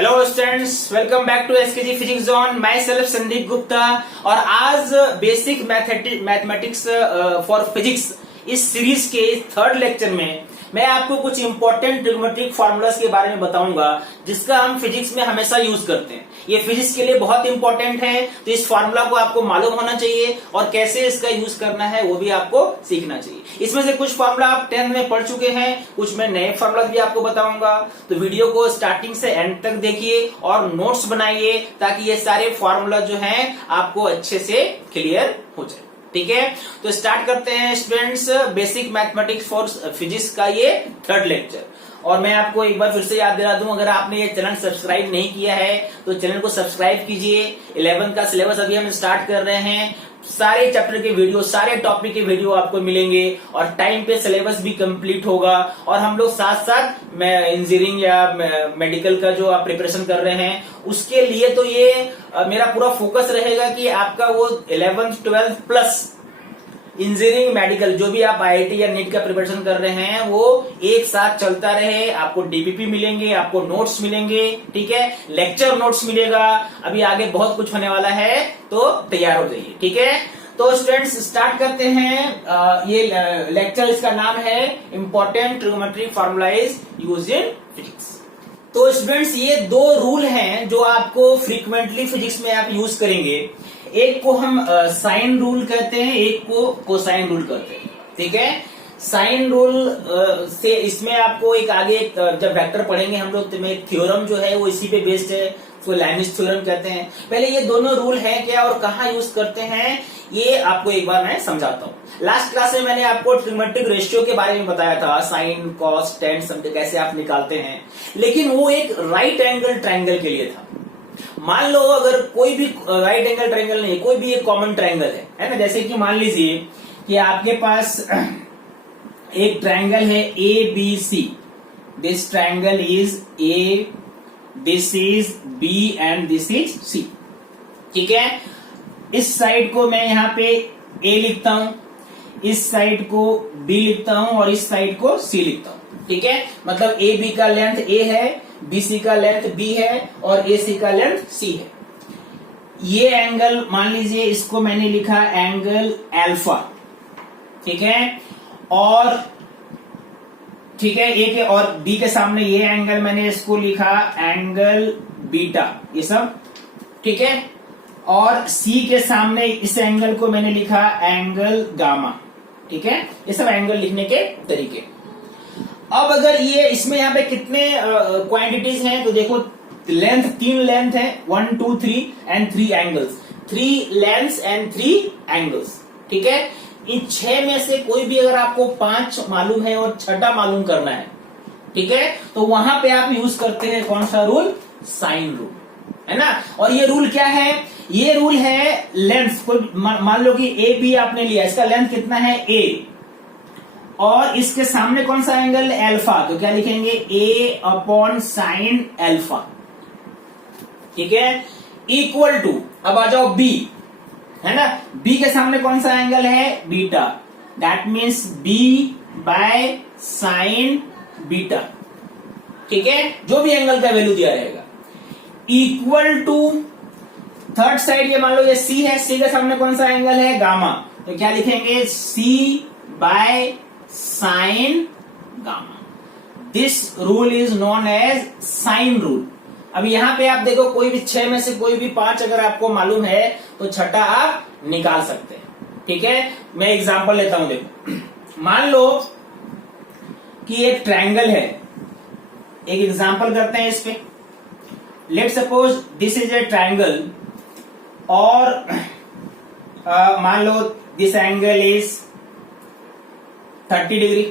Hello students, welcome back to SKG physics zone. Myself Sandeep Gupta और आज basic mathematics for physics इस series के third lecture में मैं आपको कुछ इंपॉर्टेंट ट्रिग्नोमेट्रिक फार्मूलाज के बारे में बताऊंगा जिसका हम फिजिक्स में हमेशा यूज करते हैं। ये फिजिक्स के लिए बहुत इंपॉर्टेंट है, तो इस फार्मूला को आपको मालूम होना चाहिए और कैसे इसका यूज करना है वो भी आपको सीखना चाहिए। इसमें से कुछ फार्मूला आप 10th में पढ़ चुके हैं, कुछ मैं नए फार्मूला भी आपको बताऊंगा। तो वीडियो को स्टार्टिंग से एंड तक देखिए और नोट्स बनाइए ताकि ये सारे फार्मूला जो हैं आपको अच्छे से क्लियर हो जाए। ठीक है, तो स्टार्ट करते हैं students basic mathematics for physics का ये थर्ड लेक्चर। और मैं आपको एक बार फिर से याद दिला दूं, अगर आपने ये चैनल सब्सक्राइब नहीं किया है तो चैनल को सब्सक्राइब कीजिए। 11 का सिलेबस अभी हम स्टार्ट कर रहे हैं, सारे चैप्टर के वीडियो, सारे टॉपिक के वीडियो आपको मिलेंगे और टाइम पे सिलेबस भी कंप्लीट होगा। और हम लोग साथ साथ इंजीनियरिंग या मेडिकल का जो आप प्रिपरेशन कर रहे हैं उसके लिए तो ये मेरा पूरा फोकस रहेगा कि आपका वो 11th 12th plus engineering medical जो भी आप आईआईटी या नीट का प्रिपरेशन कर रहे हैं वो एक साथ चलता रहे। आपको डीपीपी मिलेंगे, आपको नोट्स मिलेंगे, ठीक है, लेक्चर नोट्स मिलेगा। अभी आगे बहुत कुछ होने वाला है, तो तैयार हो जाइए। ठीक है, तो स्टूडेंट्स स्टार्ट करते हैं। ये लेक्चर, इसका नाम है important trigonometric formulas used in physics. तो स्टूडेंट्स ये दो रूल हैं जो आपको फ्रीक्वेंटली फिजिक्स में आप यूज करेंगे। एक को हम साइन रूल कहते हैं, एक को कोसाइन रूल कहते हैं। ठीक है, साइन रूल से इसमें आपको एक आगे जब वेक्टर पढ़ेंगे हम लोग तो एक थ्योरम जो है वो इसी पे बेस्ड है, तो लाइब्निट्ज थ्योरम कहते हैं। पहले ये दोनों रूल हैं क्या और कहाँ यूज करते हैं ये आपको एक बार मैं समझाता हूँ। लास्ट क्लास में मैंने आपको ट्रिग्नोमेट्रिक रेशियो के बारे में बताया था, साइन कॉस टेन समथिंग कैसे आप निकालते हैं, लेकिन वो एक राइट एंगल ट्रायंगल के लिए था। मान लो अगर कोई भी राइट एंगल ट्रायंगल नहीं, कोई भी एक कॉमन ट्रायंगल है ना, जैसे कि मान लीजिए कि आपके पास एक ट्रायंगल है A B C. This triangle is A, this is B and this is C. ठीक है, इस साइड को मैं यहाँ पे ए लिखता हूं, इस साइड को बी लिखता हूं और इस साइड को सी लिखता हूं। ठीक है, मतलब ए बी का लेंथ ए है, बी सी का लेंथ बी है और ए सी का लेंथ सी है। ये एंगल मान लीजिए इसको मैंने लिखा एंगल अल्फा। ठीक है, और ठीक है, ए के और बी के सामने ये एंगल मैंने इसको लिखा एंगल बीटा, ये सब। ठीक है, और सी के सामने इस एंगल को मैंने लिखा एंगल गामा। ठीक है, ये सब एंगल लिखने के तरीके। अब अगर ये इसमें यहाँ पे कितने क्वांटिटीज हैं तो देखो, लेंथ 3 लेंथ है, 1 2 3 and 3 angles, 3 lengths and 3 angles. ठीक है, इन 6 में से कोई भी अगर आपको 5 मालूम है और छठा मालूम करना है, ठीक है, तो वहां पे आप यूज करते हैं कौन सा रूल? साइन रूल, है ना। और ये रूल क्या है? ये रूल है लेंथ। कोई मान लो कि ए बी आपने लिया, इसका लेंथ कितना है? ए, और इसके सामने कौन सा एंगल? अल्फा, तो क्या लिखेंगे? ए अपॉन साइन अल्फा। ठीक है, इक्वल टू, अब आ जाओ बी, है ना, बी के सामने कौन सा एंगल है? Beta, that means B by sine beta. ठीक है, जो भी एंगल का वैल्यू दिया रहेगा, इक्वल टू थर्ड साइड, ये मान लो ये सी है, सी के सामने कौन सा एंगल है? गामा, तो क्या लिखेंगे? C by sine gamma. This rule is known as sine rule. अब यहां पे आप देखो, कोई भी 6 में से कोई भी 5 अगर आपको मालूम है तो छठा आप निकाल सकते हैं। ठीक है, मैं एग्जांपल लेता हूं। देखो, मान लो कि एक ट्रायंगल है, एक एग्जांपल करते हैं इस पे। Let suppose this is a triangle और मान लो this angle is 30 degree,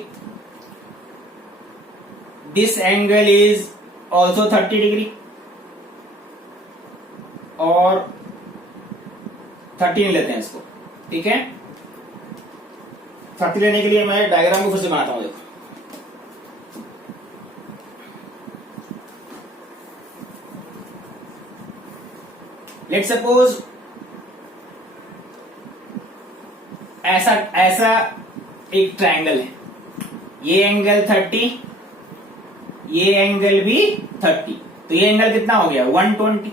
this angle is also 30 degree और 13 लेते हैं इसको। ठीक है, 30 लेने के लिए मैं डायग्राम को फिर से बनाता हूं। देखो, लेट सपोज ऐसा एक ट्रायंगल है, ये एंगल 30, ये एंगल भी 30, तो ये एंगल कितना हो गया 120,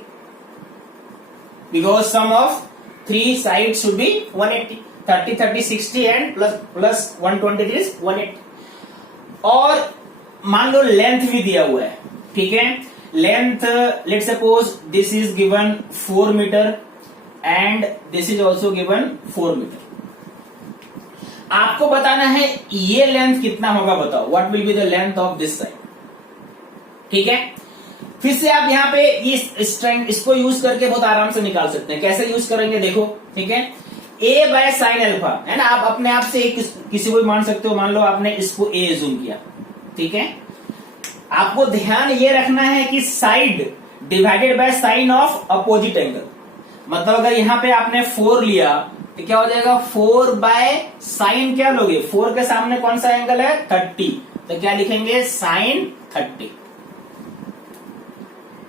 because sum of 3 side should be 180, 30 30 60 and plus 120 is 180। और मान लो लेंथ भी दिया हुआ है, ठीक है, length let suppose this is given 4 metre and this is also given 4 metre. आपको बताना है ये लेंथ कितना होगा, बताओ what will be the length of this side, ठीक है। फिर से आप यहाँ पे इसको यूज करके बहुत आराम से निकाल सकते हैं। कैसे यूज करेंगे देखो, ठीक है, a बाय साइन अल्फा है ना, आप अपने आप से किसी को भी मान सकते हो। मान लो आपने इसको a जूम किया, ठीक है, आपको ध्यान ये रखना है कि side divided by sine of opposite angle. मतलब अगर यहाँ पे आपने 4 लिया तो क्या हो जाएगा 4 बाय साइन क्या लोगे, 4 के सामने कौन सा एंगल है 30, तो क्या लिखेंगे साइन 30,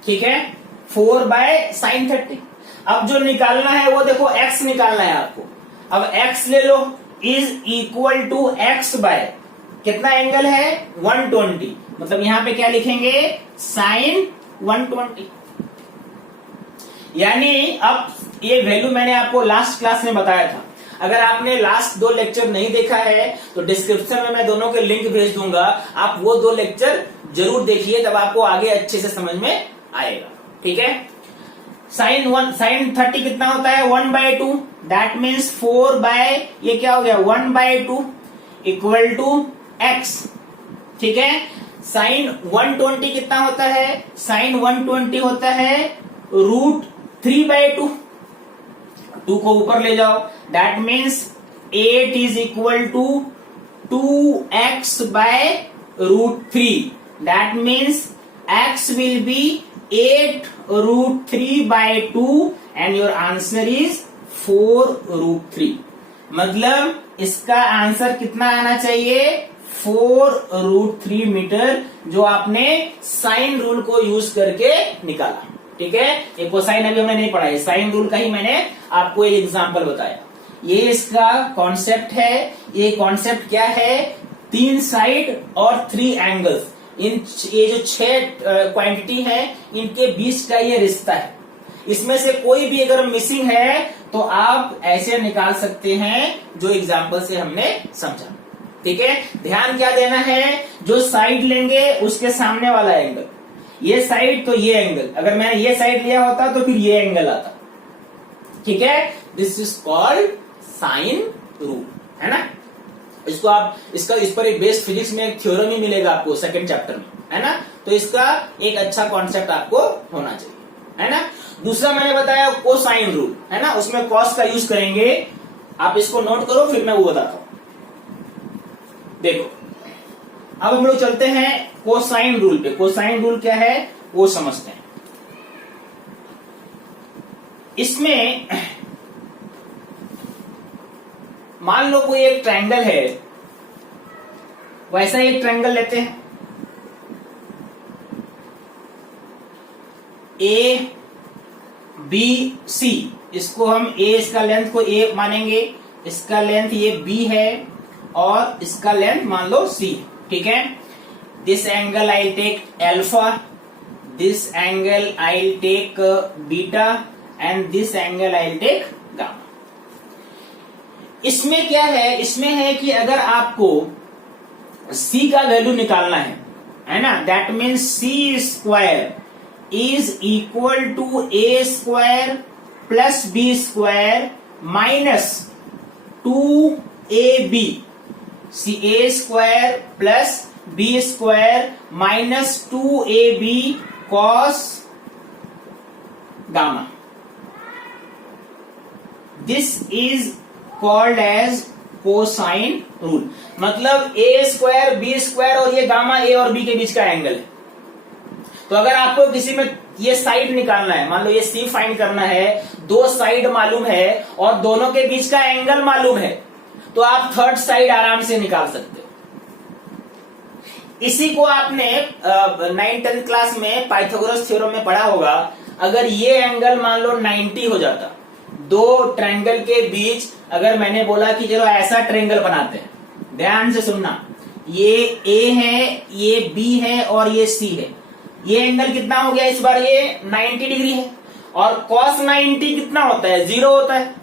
ठीक है, 4 बाय साइन 30। अब जो निकालना है वो देखो x निकालना है आपको। अब x ले लो, is equal to x by कितना एंगल है 120, मतलब यहां पे क्या लिखेंगे साइन 120। यानी अब ये वैल्यू मैंने आपको लास्ट क्लास में बताया था। अगर आपने लास्ट 2 लेक्चर नहीं देखा है तो डिस्क्रिप्शन में मैं दोनों के लिंक भेज दूंगा, आप वो 2 लेक्चर जरूर देखिए, तब आपको आगे अच्छे से समझ में आएगा, ठीक है। साइन 30 कितना होता है 1/2, दैट मीन्स 4 बाय ये क्या हो गया 1/2 इक्वल टू x, ठीक है। साइन 120 कितना होता है, साइन 120 होता है √3/2, 2 को ऊपर ले जाओ, that means 8 is equal to 2x by √3, that means x will be 8√3/2 and your answer is 4√3। मतलब इसका आंसर कितना आना चाहिए 4√3 मीटर, जो आपने साइन रूल को यूज करके निकाला, ठीक है। ये कोसाइन अभी हमने नहीं पढ़ा है, साइन रूल का ही मैंने आपको एक एग्जांपल बताया। ये इसका कॉन्सेप्ट है। ये कॉन्सेप्ट क्या है, 3 साइड और 3 एंगल्स, ये जो 6 क्वांटिटी है इनके बीच का ये रिश्ता है। इसमें से कोई भी अगर मिसिंग है तो आप ऐसे निकाल सकते हैं जो एग्जांपल से हमने समझा, ठीक है। ध्यान क्या देना है, जो साइड लेंगे उसके सामने वाला एंगल, ये साइड तो ये एंगल, अगर मैंने ये साइड लिया होता तो फिर ये एंगल आता, ठीक है। This is called sine rule, है ना। इसको आप इस पर एक बेस्ड फिजिक्स में एक थ्योरम ही मिलेगा आपको 2nd चैप्टर में, है ना। तो इसका एक अच्छा कॉन्सेप्ट आपको होना चाहिए, है ना। दूसरा मैंने बताया कोसाइन रूल, है ना, उसमें कॉस का यूज करेंगे। आप इसको नोट करो, फिर मैं वो बताता हूं। देखो अब हम लोग चलते हैं कोसाइन रूल पे। कोसाइन रूल क्या है वो समझते हैं। इसमें मान लो कोई एक ट्रायंगल है, वैसा एक ट्रायंगल लेते हैं ABC, इसको हम A, इसका लेंथ को A मानेंगे, इसका लेंथ ये B है और इसका लेंथ मान लो C, ठीक है। This angle I take alpha, this angle I take beta and this angle I take gamma. इसमें क्या है, इसमें है कि अगर आपको C का वैल्यू निकालना है ना, that means C² is equal to A² plus B² minus 2AB, A² plus B² minus 2AB cos gamma. This is called as cosine rule. मतलब A² B² और ये गामा A और B के बीच का एंगल है। तो अगर आपको किसी में ये साइड निकालना है, मान लो ये C फाइंड करना है, 2 साइड मालूम है और दोनों के बीच का एंगल मालूम है, तो आप 3rd साइड आराम से निकाल सकते हो। इसी को आपने 9th-10th क्लास में पाइथागोरस थ्योरम में पढ़ा होगा। अगर ये एंगल मान लो 90 हो जाता, 2 ट्रायंगल के बीच अगर मैंने बोला कि चलो ऐसा ट्रायंगल बनाते हैं, ध्यान से सुनना, ये A है, ये B है और ये C है, ये एंगल कितना हो गया इस बार, ये 90 डिग्री है। और cos 90 कितना होता है, 0 होता है।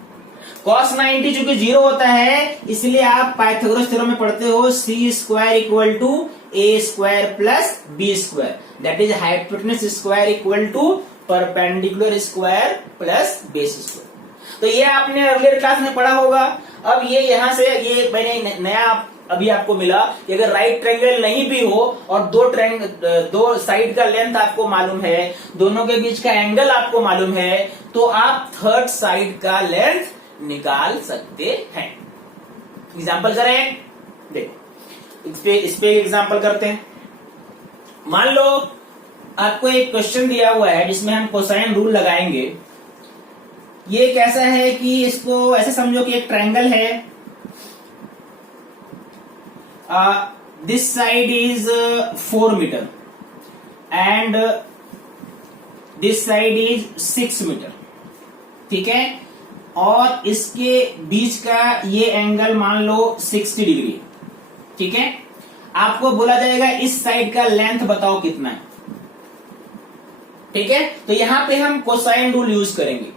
cos 90 चूंकि 0 होता है, इसलिए आप पाइथागोरस थ्योरम में पढ़ते हो C square equal to A square plus B square, that is hypotenuse square equal to perpendicular square plus base square. तो ये आपने अर्लियर क्लास में पढ़ा होगा। अब ये यहां से ये मैंने नया अभी आपको मिला कि अगर राइट ट्रायंगल नहीं भी हो और दो साइड का लेंथ आपको मालूम है, दोनों के बीच का एंगल आपको मालूम है, तो आप थर्ड साइड का लेंथ निकाल सकते हैं। एग्जाम्पल करें, देखो इस पे एग्जाम्पल करते हैं। मान लो आपको एक क्वेश्चन दिया हुआ है जिसमें हम कोसाइन रूल लगाएंगे। ये कैसा है कि इसको ऐसे समझो कि एक ट्रायंगल है, this side is 4 metre and this side is 6 metre, ठीक है। और इसके बीच का ये एंगल मान लो 60 डिग्री, ठीक है। आपको बोला जाएगा इस साइड का लेंथ बताओ कितना है, ठीक है। तो यहां पे हम कोसाइन रूल यूज करेंगे।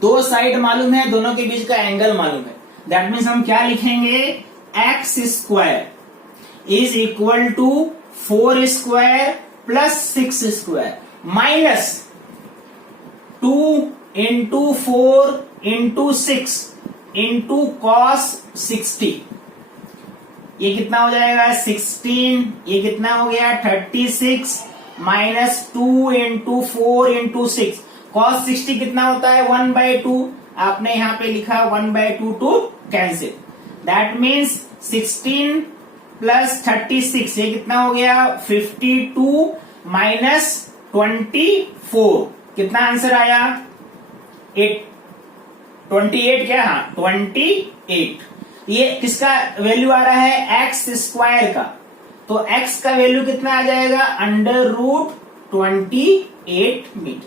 दो साइड मालूम है, दोनों के बीच का एंगल मालूम है, दैट मीन्स हम क्या लिखेंगे, X square is equal to 4 square plus 6 square minus 2 into 4 into 6 into cos 60। ये कितना हो जाएगा 16, ये कितना हो गया 36 माइनस 2 इंटू 4 इंटू 6, कॉस 60 कितना होता है 1/2। आपने यहां पे लिखा 1/2 to cancel, that means 16 plus 36, ये कितना हो गया 52 माइनस 24, कितना आंसर आया 28 क्या, हाँ 28। ये किसका वैल्यू आ रहा है, एक्स स्क्वायर का। तो एक्स का वैल्यू कितना आ जाएगा √28 मीटर,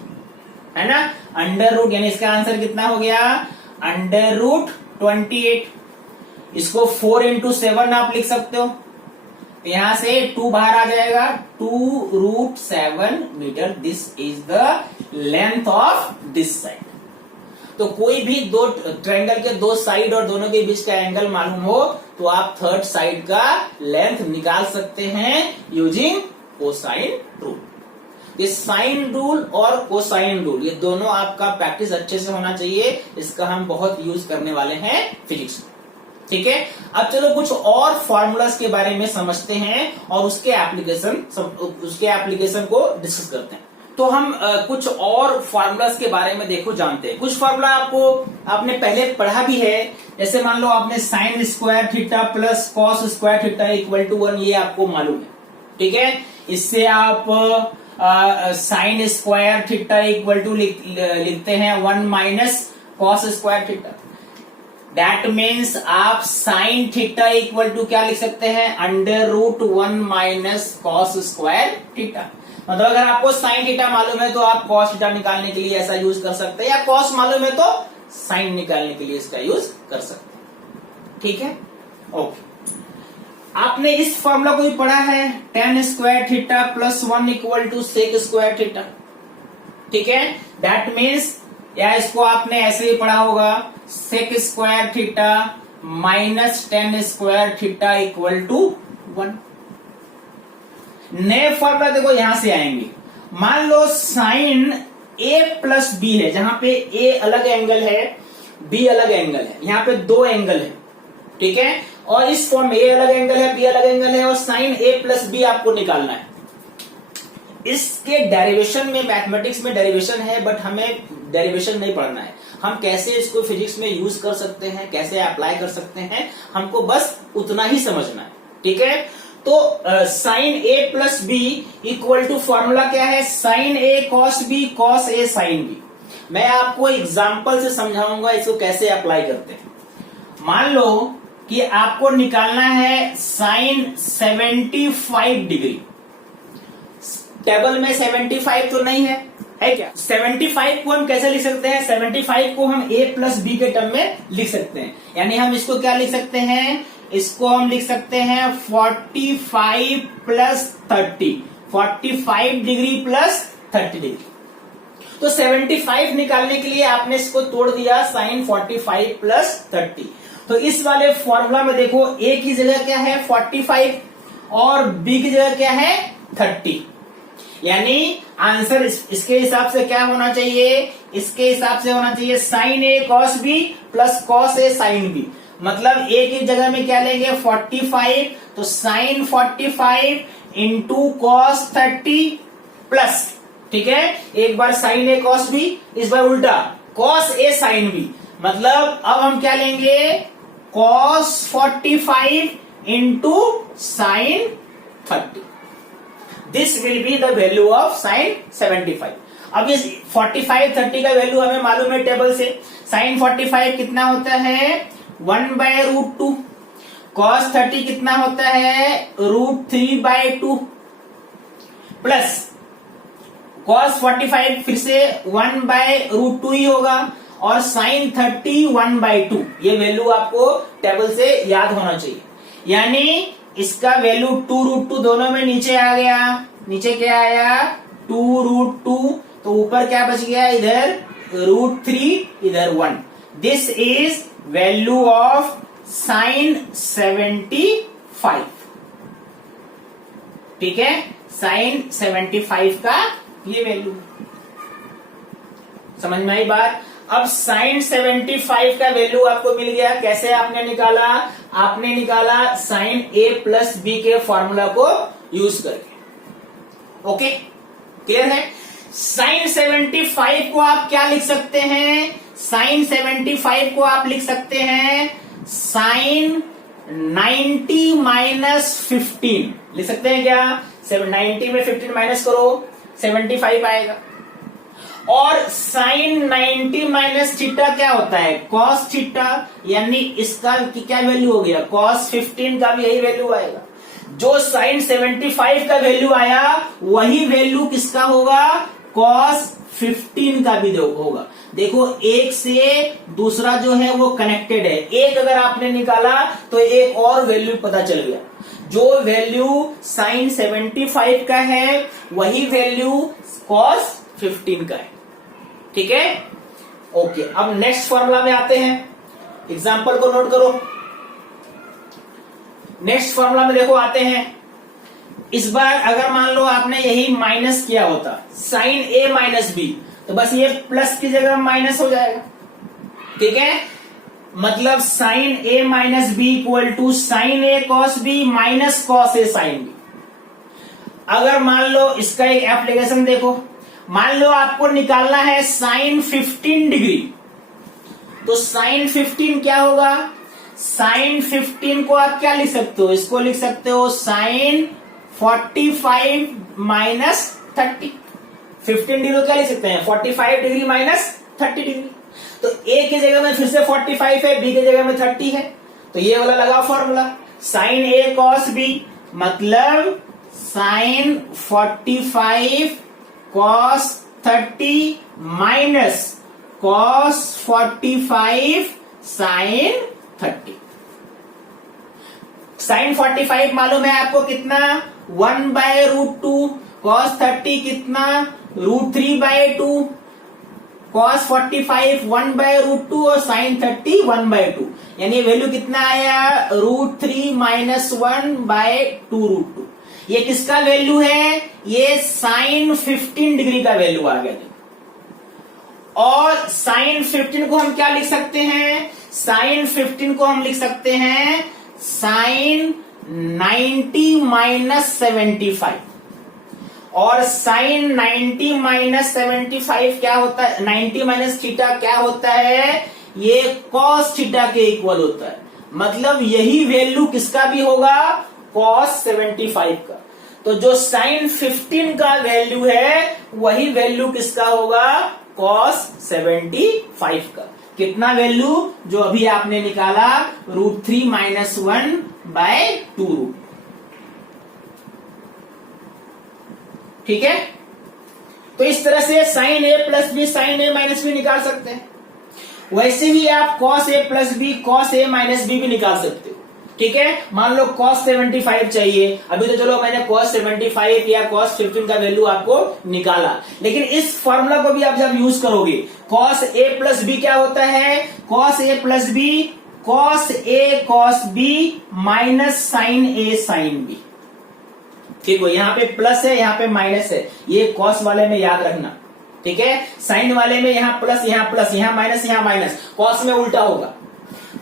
है ना। √ यानी इसका आंसर कितना हो गया √28। इसको 4 इंटू 7 आप लिख सकते हो, यहां से 2 बाहर आ जाएगा, 2√7 metre. This is the length of this side. तो कोई भी दो ट्रायंगल के दो साइड और दोनों के बीच का एंगल मालूम हो तो आप थर्ड साइड का लेंथ निकाल सकते हैं यूजिंग कोसाइन रूल। ये साइन रूल और कोसाइन रूल, ये दोनों आपका प्रैक्टिस अच्छे से होना चाहिए। इसका हम बहुत यूज करने वाले हैं फिजिक्स में, ठीक है। अब चलो कुछ और फॉर्मूलाज के बारे में समझते हैं और उसके एप्लीकेशन को डिस्कस करते हैं। तो हम कुछ और फॉर्मूलाज के बारे में देखो जानते हैं। कुछ फॉर्मूला आपने पहले पढ़ा भी है, जैसे मान लो आपने sine square theta plus cos square theta equal to 1, ये आपको मालूम है, ठीक है। इससे आप sine square theta equal to लिखते हैं 1 minus cos square theta. That means आप साइन थीटा इक्वल टू क्या लिख सकते हैं, √1 माइनस कॉस स्क्वायर थीटा। मतलब अगर आपको साइन थीटा मालूम है तो आप कॉस थीटा निकालने के लिए ऐसा यूज कर सकते हैं, या कॉस मालूम है तो साइन निकालने के लिए इसका यूज कर सकते हैं, ठीक है। ओके, आपने इस फॉर्मूला को भी पढ़ा है, tan square theta plus 1 equal to sec square theta, ठीक है। दैट मीन्स या इसको आपने ऐसे ही पढ़ा होगा, sec square theta minus tan square theta equal to 1। नए फॉर्मूला देखो यहां से आएंगे। मान लो साइन a प्लस बी है, जहां पे a अलग एंगल है, b अलग एंगल है, यहां पे दो एंगल है, ठीक है। और इस फॉर्म में a अलग एंगल है, b अलग एंगल है, और साइन a प्लस बी आपको निकालना है। इसके डेरिवेशन में, मैथमेटिक्स में डेरिवेशन है, बट हमें डेरिवेशन नहीं पढ़ना है। हम कैसे इसको फिजिक्स में यूज कर सकते हैं, कैसे अप्लाई कर सकते हैं, हमको बस उतना ही समझना है, ठीक है। तो sine a plus B equal to formula क्या है, sine a cos b cos a sine b। मैं आपको एग्जांपल से समझाऊंगा इसको कैसे अप्लाई करते हैं। मान लो कि आपको निकालना है साइन 75 डिग्री। टेबल में 75 तो नहीं है क्या। 75 को हम कैसे लिख सकते हैं, 75 को हम a प्लस बी के टर्म में लिख सकते हैं। यानी हम इसको क्या लिख सकते हैं, इसको हम लिख सकते हैं 45 प्लस 30। 45 degree plus 30 degree. तो 75 निकालने के लिए आपने इसको तोड़ दिया sin 45 प्लस 30। तो इस वाले फॉर्मूला में देखो a की जगह क्या है 45 और b की जगह क्या है 30, यानी आंसर इसके हिसाब से क्या होना चाहिए, इसके हिसाब से होना चाहिए sin a cos b plus cos a sin b। मतलब a की जगह में क्या लेंगे 45, तो sin 45 इंटू cos 30 प्लस, ठीक है, एक बार sin a cos b, इस बार उल्टा cos a sin b। मतलब अब हम क्या लेंगे cos 45 into sin 30। This will be the value of sin 75। अब इस 45 30 का वैल्यू हमें मालूम है टेबल से। sin 45 कितना होता है 1/√2, cos 30 कितना होता है √3/2 प्लस cos 45 फिर से 1/√2 ही होगा और sin 30 1/2। ये वैल्यू आपको टेबल से याद होना चाहिए। यानी इसका वैल्यू 2√2 दोनों में नीचे आ गया, नीचे क्या आया 2√2, तो ऊपर क्या बच गया इधर √3 इधर 1। This is value of sin 75। ठीक है, sin 75 का ये वैल्यू, समझ में आई बात। अब sin 75 का वैल्यू आपको मिल गया। कैसे आपने निकाला, आपने निकाला sin a प्लस b के फॉर्मूला को यूज करके। ओके, क्लियर है। sin 75 को आप क्या लिख सकते हैं, sin 75 को आप लिख सकते हैं sin 90 माइनस 15 लिख सकते हैं क्या, 90 में 15 माइनस करो 75 आएगा। और sin 90 माइनस थीटा क्या होता है cos थीटा, यानी इसका क्या वैल्यू हो गया cos 15 का भी यही वैल्यू आएगा। जो sin 75 का वैल्यू आया वही वैल्यू किसका होगा cos 15 का भी होगा। देखो एक से दूसरा जो है वो कनेक्टेड है, एक अगर आपने निकाला तो एक और वैल्यू पता चल गया। जो वैल्यू sin 75 का है वही वैल्यू cos 15 का है। ठीक है, ओके। अब नेक्स्ट फॉर्मूला में आते हैं, एग्जाम्पल को नोट करो। नेक्स्ट फॉर्मूला में देखो आते हैं। इस बार अगर मान लो आपने यही माइनस किया होता sin a माइनस b, तो बस ये प्लस की जगह माइनस हो जाएगा। ठीक है, मतलब sin a minus b equal to sin a cos b minus cos a sin b। अगर मान लो इसका एक एप्लीकेशन देखो, मान लो आपको निकालना है sin 15 डिग्री, तो sin 15 क्या होगा, sin 15 को आप क्या लिख सकते हो, इसको लिख सकते हो sin 45 माइनस 30। 15 डिग्री को क्या लिख सकते हैं 45 डिग्री माइनस 30 डिग्री। तो a की जगह में फिर से 45 है, b की जगह में 30 है, तो ये वाला लगा formula sin a cos b, मतलब sin 45 cos 30 minus cos 45 sin 30। sin 45 मालूम है आपको कितना 1/√2, cos 30 कितना √3/2, cos 45 1/√2 और sin 30 1/2, यानी वैल्यू कितना आया √3 माइनस 1/2√2। ये किसका वैल्यू है, ये sin 15 डिग्री का वैल्यू आ गया। और sin 15 को हम क्या लिख सकते हैं, sin 15 को हम लिख सकते हैं sin 90 माइनस 75। और sin 90 माइनस 75 क्या होता है, 90 माइनस थीटा क्या होता है, ये cos थीटा के इक्वल होता है। मतलब यही वैल्यू किसका भी होगा cos 75 का। तो जो sin 15 का वैल्यू है वही वैल्यू किसका होगा cos 75 का। कितना वैल्यू, जो अभी आपने निकाला √3 माइनस 1/2। ठीक है, तो इस तरह से sin a plus B sin a minus B निकाल सकते हैं। वैसे ही आप cos a plus B cos a minus B भी निकाल सकते हो। ठीक है। मान लो cos 75 चाहिए, अभी तो चलो मैंने cos 75 या cos 15 का वैल्यू आपको निकाला, लेकिन इस फॉर्मूला को भी आप जब यूज करोगे, cos a प्लस बी क्या होता है, cos a plus B cos a cos b minus sin a sin b। ठीक है, यहाँ पे प्लस है, यहाँ पे माइनस है, ये cos वाले में याद रखना, ठीक है। साइन वाले में यहाँ प्लस, यहाँ माइनस, यहाँ माइनस, cos में उल्टा होगा,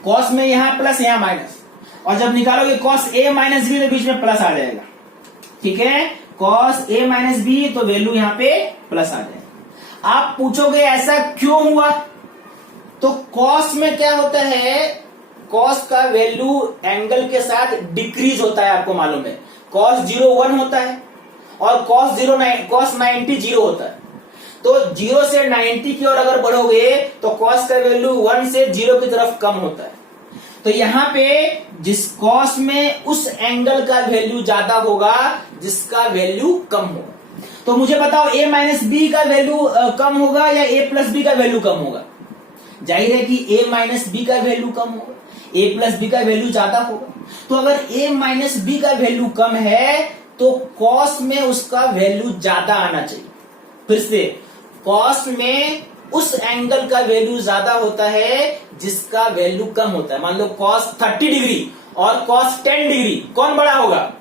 cos में यहाँ प्लस, यहाँ माइनस, और जब निकालोगे cos a माइनस बी तो बीच में प्लस आ जाएगा, ठीक है। cos a माइनस बी तो वैल्यू यहाँ पे प्लस आ जाएगा। आप पूछोगे ऐसा क्यों हुआ, तो cos में क्या होता है, cos का वैल्यू एंगल के साथ डिक्रीज होता है, आपको मालूम है। cos 0 1 होता है और cos 90 0 होता है। तो 0 से 90 की ओर अगर बढ़ोगे तो cos का वैल्यू 1 से 0 की तरफ कम होता है। तो यहाँ पे जिस cos में उस एंगल का वैल्यू ज्यादा होगा जिसका वैल्यू कम होगा। तो मुझे बताओ a माइनस बी का वैल्यू कम होगा या a प्लस बी का वैल्यू कम होगा? जाहिर है कि a माइनस बी का वैल्यू कम होगा, a प्लस बी का वैल्यू ज्यादा होगा। तो अगर a माइनस बी का वैल्यू कम है तो cos में उसका वैल्यू ज्यादा आना चाहिए। फिर से cos में उस एंगल का वैल्यू ज्यादा होता है जिसका वैल्यू कम होता है। मान लो cos 30 डिग्री और cos 10 डिग्री, कौन बड़ा होगा,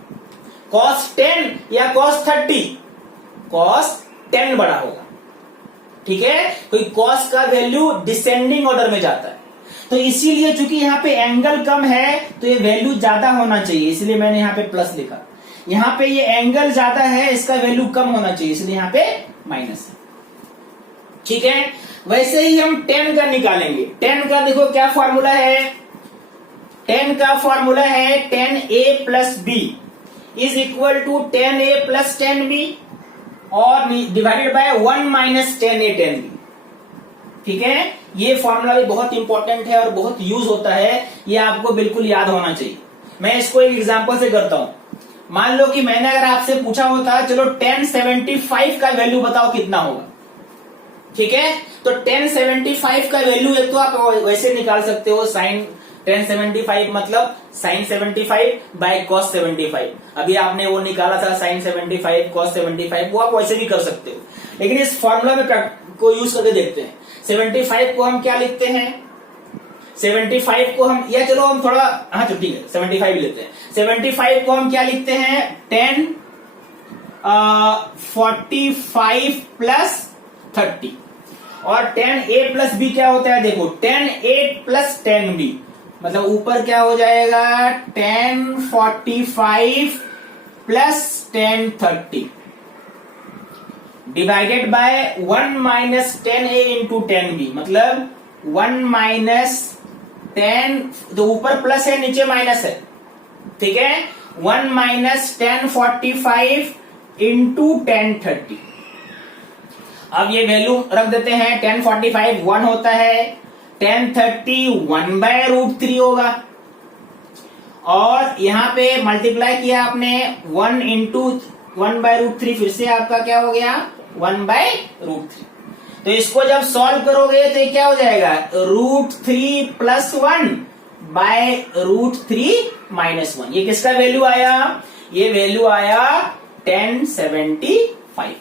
cos 10 या cos 30? cos 10 बड़ा होगा, ठीक है। कोई cos का वैल्यू डिसेंडिंग ऑर्डर में जाता है, तो इसीलिए चूंकि यहाँ पे एंगल कम है तो ये वैल्यू ज्यादा होना चाहिए, इसलिए मैंने यहाँ पे प्लस लिखा। यहाँ पे ये एंगल ज्यादा है, इसका वैल्यू कम होना चाहिए, इसलिए यहाँ पे माइनस है, ठीक है। वैसे ही हम 10 का निकालेंगे। 10 का देखो क्या फॉर्मूला है, 10 का फॉर्मूला है 10a plus B is equal to 10a plus 10b और divided by 1 minus 10a 10b, ठीक है। ये फॉर्मूला भी बहुत इंपॉर्टेंट है और बहुत यूज होता है, ये आपको बिल्कुल याद होना चाहिए। मैं इसको एक एग्जांपल से करता हूं। मान लो कि मैंने अगर आपसे पूछा होता चलो 1075 का वैल्यू बताओ कितना होगा, ठीक है। तो 1075 का वैल्यू एक तो आप वैसे निकाल सकते हो, साइन 1075 मतलब साइन 75 बाय cos 75। अभी आपने वो निकाला था साइन 75 cos 75, वो आप वैसे भी कर सकते हो, लेकिन इस फॉर्मूला में को यूज करके देखते हैं। 75 को हम क्या लिखते हैं, 75 को हम, या चलो हम थोड़ा, हाँ चलो ठीक है 75 लेते हैं। 75 को हम क्या लिखते हैं, 1045 प्लस 30 और 10a प्लस b क्या होता है, देखो 10a प्लस 10b मतलब ऊपर क्या हो जाएगा 1045 plus 1030 divided by 1 minus 10a into 10b मतलब 1 माइनस 10, तो ऊपर प्लस है नीचे माइनस है, ठीक है। 1 माइनस 1045 इंटू 1030। अब ये वैल्यू रख देते हैं, 1045 1 होता है, 1030 1 बाय रूट 3 होगा, और यहां पे मल्टीप्लाई किया आपने 1 इंटू 1 बाय रूट 3, फिर से आपका क्या हो गया 1 बाय रूट 3। तो इसको जब सॉल्व करोगे तो ये क्या हो जाएगा, root 3 plus 1 by root 3 minus 1। ये किसका वैल्यू आया, ये वैल्यू आया 1075।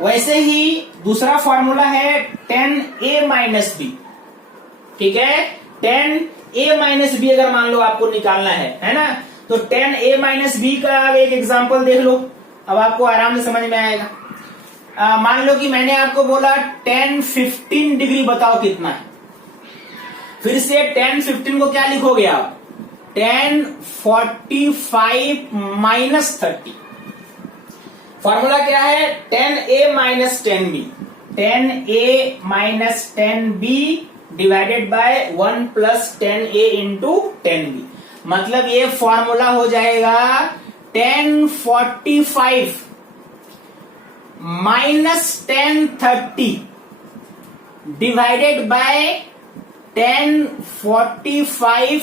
वैसे ही दूसरा फॉर्मूला है 10a माइनस बी, ठीक है। 10a माइनस बी अगर मान लो आपको निकालना है ना, तो 10a माइनस बी का एक एग्जांपल देख लो, अब आपको आराम से समझ में आएगा। मान लो कि मैंने आपको बोला 1015 डिग्री बताओ कितना है, फिर से 1015 को क्या लिखोगे आप, 1045 माइनस 30। फॉर्मूला क्या है, 10a minus 10b, 10a minus 10b divided by 1 plus 10a into 10b मतलब ये फॉर्मूला हो जाएगा 1045 माइनस 1030 डिवाइडेड बाय 1045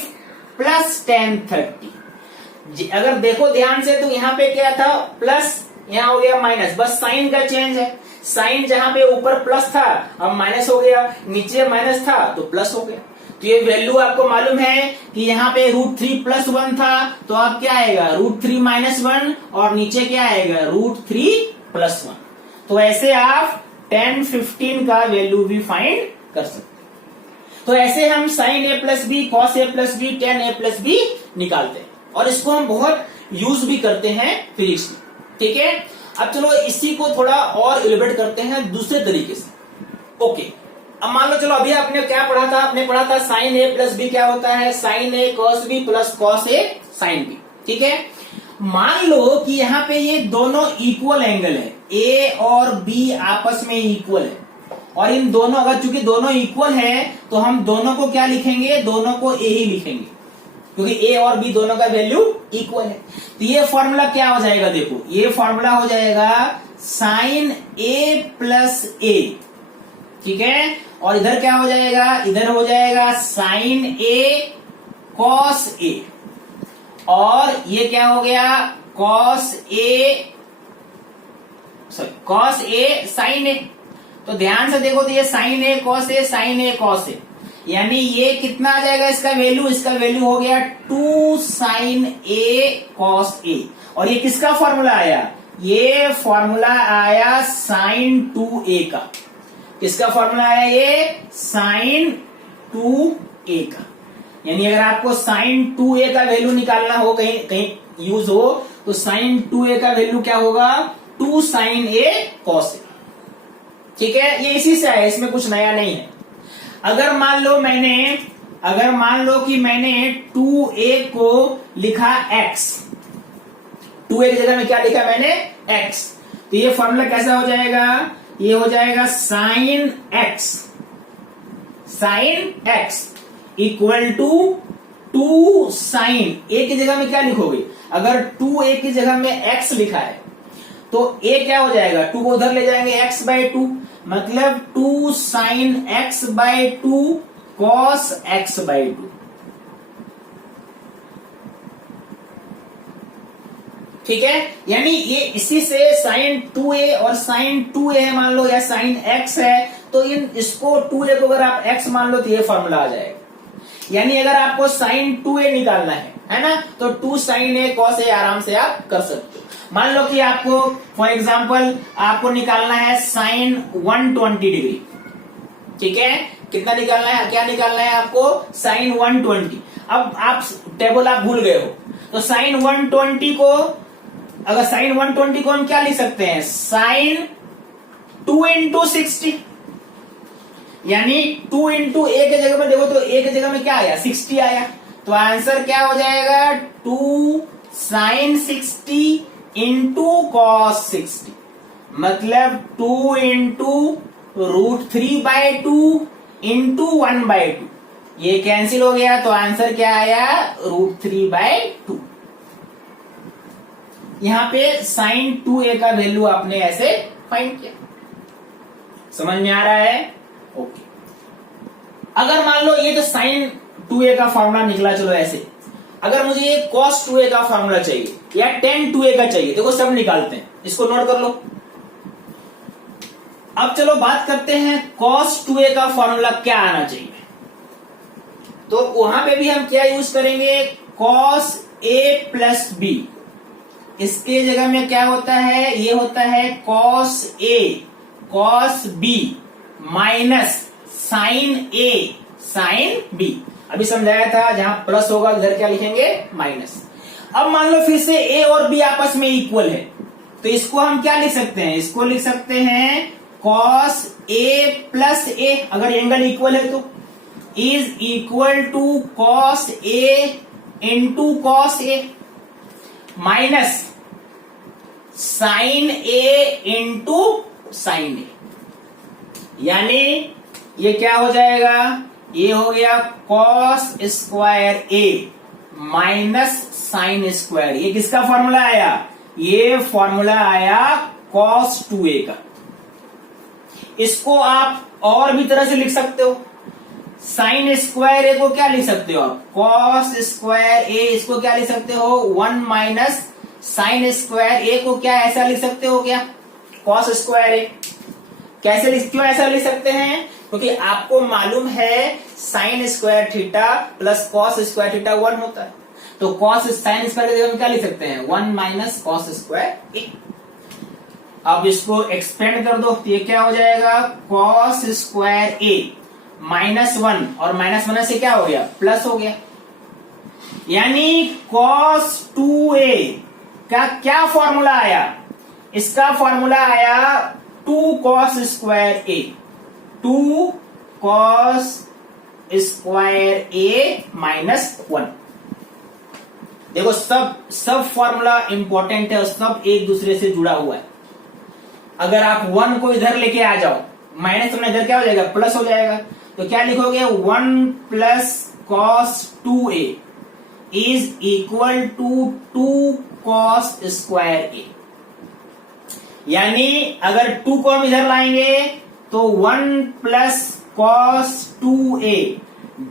प्लस 1030। अगर देखो ध्यान से तो यहां पे क्या था, प्लस, यहां हो गया माइनस, बस साइन का चेंज है। साइन जहां पे ऊपर प्लस था अब माइनस हो गया, नीचे माइनस था तो प्लस हो गया। तो ये वैल्यू आपको मालूम है कि यहाँ पे √3+1 था, तो अब क्या आएगा √3-1 और नीचे क्या आएगा √3+1। तो ऐसे आप 10, 15 का वैल्यू भी फाइंड कर सकते हैं। तो ऐसे हम sin a plus B, cos a plus B, tan a plus B निकालते हैं और इसको हम बहुत यूज भी करते हैं फिजिक्स में। ठीक है, अब चलो इसी को थोड़ा और इलेबरेट करते हैं दूसरे तरीके से। ओके, अब मान लो चलो अभी आपने क्या पढ़ा था, आपने पढ़ा था sin a प्लस बी क्या होता है, sin a cos b plus cos a sin b। ठीक है, मान लो कि यहाँ पे ये दोनों इक्वल एंगल है, a और b आपस में इक्वल है, और इन दोनों अगर चूंकि दोनों इक्वल है तो हम दोनों को क्या लिखेंगे, दोनों को a ही लिखेंगे, क्योंकि a और b दोनों का वैल्यू इक्वल है। तो ये फॉर्मूला क्या हो जाएगा, देखो ये फॉर्मूला हो जाएगा sin a प्लस a। ठीक है, और इधर क्या हो जाएगा, इधर हो जाएगा sin a cos a, और ये क्या हो गया cos a sin a। तो ध्यान से देखो, तो ये sin a cos a, यानी ये कितना आ जाएगा इसका वैल्यू, इसका वैल्यू हो गया 2 sin a cos a। और ये किसका फॉर्मूला आया, ये फॉर्मूला आया sin 2a का। किसका फॉर्मूला आया, ये sin 2a का। यानी अगर आपको sin 2a का वैल्यू निकालना हो, कहीं कहीं यूज हो, तो sin 2a का वैल्यू क्या होगा 2 sin a cos a। ठीक है, ये इसी से आया, इसमें कुछ नया नहीं है। अगर मान लो कि मैंने 2a को लिखा x, 2a की जगह में क्या लिखा मैंने x, तो ये फॉर्मूला कैसा हो जाएगा, ये हो जाएगा sin x equal to 2 sin a की जगह में क्या लिखोगे, अगर 2a की जगह में x लिखा है तो a क्या हो जाएगा, 2 को उधर ले जाएंगे x/2, मतलब 2 sin x/2 cos x/2। ठीक है, यानी ये इसी से sin 2a और sin 2a मान लो, या sin x है, तो इसको 2a को अगर आप x मान लो तो ये फॉर्मूला आ जाएगा। यानी अगर आपको sin 2a निकालना है ना, तो 2 sin a cos a आराम से आप कर सकते हो। मान लो कि आपको फॉर एग्जांपल आपको निकालना है sin 120 डिग्री। ठीक है, कितना निकालना है, क्या निकालना है आपको, sin 120। अब आप टेबल आप भूल गए हो, तो sin 120 को, अगर sin 120 को हम क्या लिख सकते हैं, sin 2 into 60, यानी 2 into a के जगह में देखो तो a के जगह में क्या आया 60 आया, तो आंसर क्या हो जाएगा 2 sin 60 into cos 60, मतलब 2 into √3/2 into 1/2, ये कैंसिल हो गया, तो आंसर क्या आया √3/2। यहां पे sin 2a का वैल्यू आपने ऐसे फाइंड किया, समझ में आ रहा है। ओके, अगर मान लो ये तो sin 2a का फॉर्मूला निकला, चलो ऐसे, अगर मुझे ये cos 2a का फॉर्मूला चाहिए या tan 2a का चाहिए, देखो सब निकालते हैं, इसको नोट कर लो। अब चलो बात करते हैं cos 2a का फॉर्मूला क्या आना चाहिए, तो वहां पे भी हम क्या यूज करेंगे, cos a प्लस b, इसके जगह में क्या होता है, ये होता है cos a cos b minus sin a sin b। अभी समझाया था, जहां प्लस होगा इधर क्या लिखेंगे माइनस। अब मान लो फिर से a और b आपस में इक्वल है, तो इसको हम क्या लिख सकते हैं, इसको लिख सकते हैं cos a प्लस a, अगर एंगल इक्वल है तो, is equal to cos a into cos a minus sin a into sin a, यानी ये क्या हो जाएगा, ये हो गया cos square a minus sine square. ये किसका फॉर्मूला आया, ये फॉर्मूला आया cos 2a का। इसको आप और भी तरह से लिख सकते हो, साइन स्क्वायर ए को क्या लिख सकते हो आप, cos स्क्वायर ए, इसको क्या लिख सकते हो 1 माइनस साइन स्क्वायर ए को क्या ऐसा लिख सकते हो क्या, cos स्क्वायर ए। कैसे क्यों ऐसा लिख सकते हैं, क्योंकि आपको मालूम है sign square theta plus cos square theta 1 होता है, तो कॉस साइन स्क्वायर की जगह हम क्या लिख सकते हैं 1 माइनस कॉस स्क्वायर ए। अब इसको एक्सपेंड कर दो तो ये क्या हो जाएगा कॉस स्क्वायर ए -1 और -1 से क्या हो गया प्लस हो गया, यानी कॉस 2a का क्या फॉर्मूला आया, इसका फॉर्मूला आया 2 कॉस स्क्वायर ए, 2 कॉस स्क्वायर ए -1। देखो सब फॉर्मूला इंपॉर्टेंट है और सब एक दूसरे से जुड़ा हुआ है। अगर आप 1 को इधर लेके आ जाओ माइनस में इधर क्या हो जाएगा प्लस हो जाएगा, तो क्या लिखोगे 1 plus cos 2a is equal to 2 cos square A. यानी अगर 2 को हम इधर लाएंगे तो 1 plus cos 2a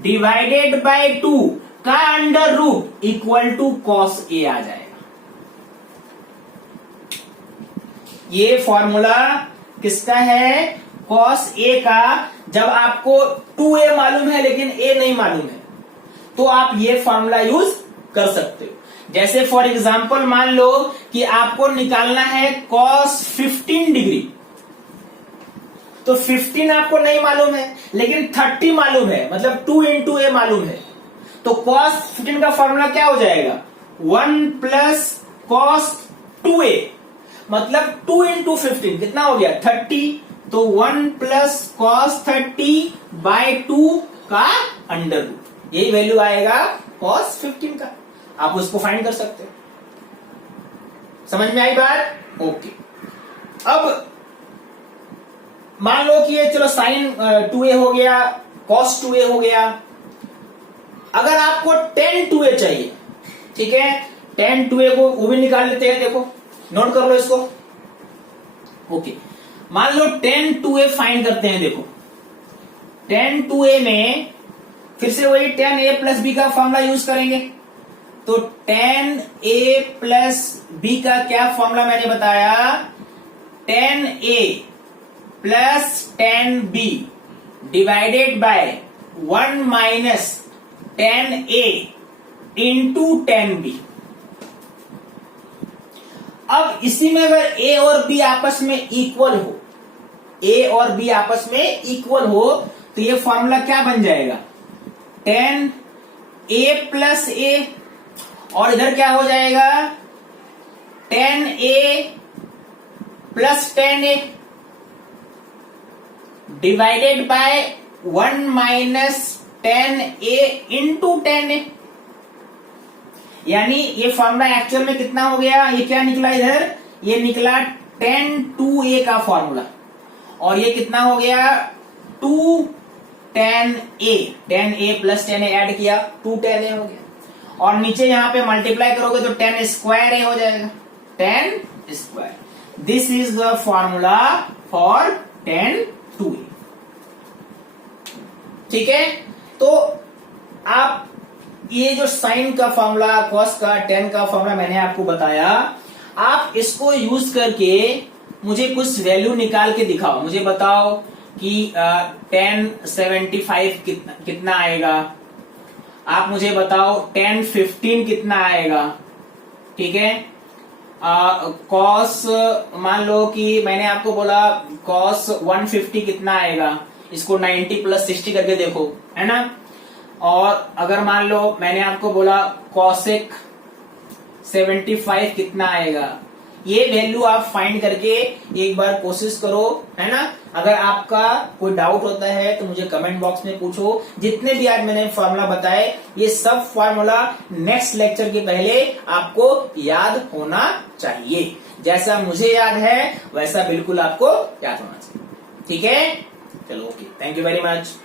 divided by 2 का under root equal to cos A आ जाएगा। ये फॉर्मूला किसका है कॉस ए का। जब आपको 2a मालूम है लेकिन a नहीं मालूम है तो आप ये फॉर्मूला यूज कर सकते हो। जैसे फॉर एग्जांपल मान लो कि आपको निकालना है कॉस 15 डिग्री, तो 15 आपको नहीं मालूम है लेकिन 30 मालूम है, मतलब 2 इंटू ए मालूम है, तो कॉस 15 का फॉर्मूला क्या हो जाएगा 1 प्लस कॉस 2a, मतलब 2 इंटू 15 कितना हो गया 30, तो 1 प्लस कॉस 30 बाय 2 का अंडर रूट, यही वैल्यू आएगा कॉस 15 का। आप उसको फाइंड कर सकते हो। समझ में आई बात? ओके। अब मान लो कि ये चलो साइन 2a हो गया, कॉस 2a हो गया। अगर आपको tan 2a चाहिए, ठीक है, tan 2a को वो भी निकाल लेते हैं। देखो नोट कर लो इसको। ओके, मान लो tan 2a फाइंड करते हैं। देखो tan 2a में फिर से वही tan a प्लस b का फॉर्मूला यूज करेंगे। तो tan a प्लस b का क्या फॉर्मूला मैंने बताया, tan a plus tan b divided by 1 minus tan a into tan b। अब इसी में अगर a और b आपस में इक्वल हो, a और b आपस में इक्वल हो, तो ये फॉर्मूला क्या बन जाएगा tan a प्लस a, और इधर क्या हो जाएगा tan a plus tan a divided by 1 minus tan a into tan a। यानी ये फॉर्मूला एक्चुअल में कितना हो गया, ये क्या निकला इधर, ये निकला tan 2a का फॉर्मूला, और ये कितना हो गया 2 tan a plus tan a add किया 2 tan a हो गया, और नीचे यहां पे मल्टीप्लाई करोगे तो tan स्क्वायर a हो जाएगा, tan square. This is the formula for tan 2a। ठीक है, तो आप ये जो साइन का फॉर्मूला, कॉस का, tan का फॉर्मूला मैंने आपको बताया, आप इसको यूज करके मुझे कुछ वैल्यू निकाल के दिखाओ। मुझे बताओ कि tan 75 कितना आएगा, आप मुझे बताओ tan 15 कितना आएगा। ठीक है, कॉस मान लो कि मैंने आपको बोला कॉस 150 कितना आएगा, इसको 90 प्लस 60 करके देखो, है ना। और अगर मान लो मैंने आपको बोला कॉसेक 75 कितना आएगा, ये वैल्यू आप फाइंड करके एक बार कोशिश करो, है ना। अगर आपका कोई डाउट होता है तो मुझे कमेंट बॉक्स में पूछो। जितने भी आज मैंने फॉर्मूला बताए, ये सब फॉर्मूला नेक्स्ट लेक्चर के पहले आपको याद होना चाहिए। जैसा मुझे याद है वैसा बिल्कुल आपको याद होना चाहिए। ठीक है, चलो okay, thank you very much.